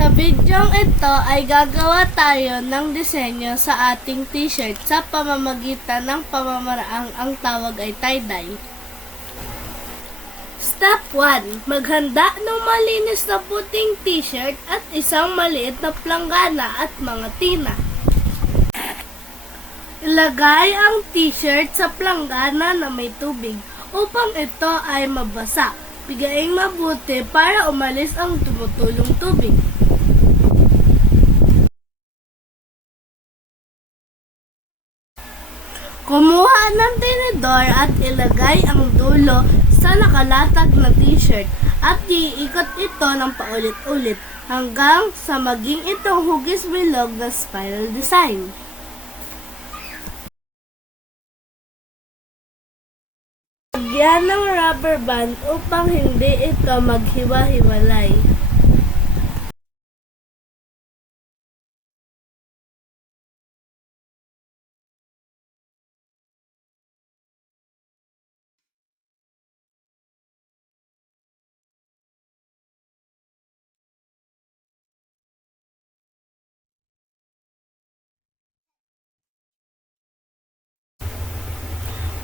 Sa bidyong ito ay gagawa tayo ng disenyo sa ating t-shirt sa pamamagitan ng pamamaraang ang tawag ay tie-dye. Step 1. Maghanda ng malinis na puting t-shirt at isang maliit na planggana at mga tina. Ilagay ang t-shirt sa planggana na may tubig upang ito ay mabasa. Pigaing mabuti para umalis ang tumutulong tubig. Kumuha ng tinidor at ilagay ang dulo sa nakalatag na t-shirt at iikot ito ng paulit-ulit hanggang sa maging itong hugis bilog na spiral design. Lagyan ng rubber band upang hindi ito maghiwa-hiwalay.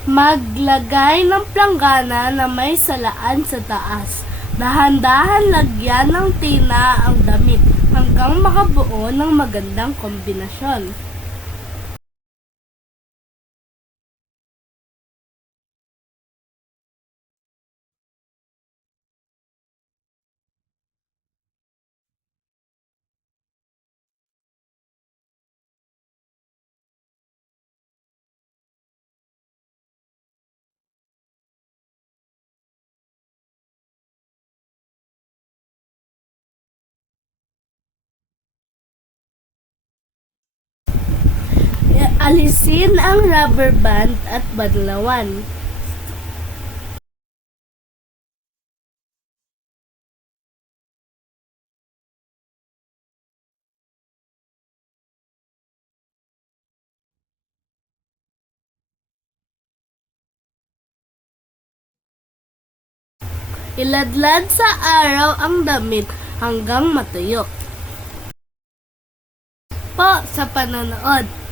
Maglagay ng planggana na may salaan sa taas. Dahan-dahan lagyan ng tina ang damit hanggang makabuo ng magandang kombinasyon. Alisin ang rubber band at badlawan. Iladlad sa araw ang damit hanggang matuyo. Po sa panonood.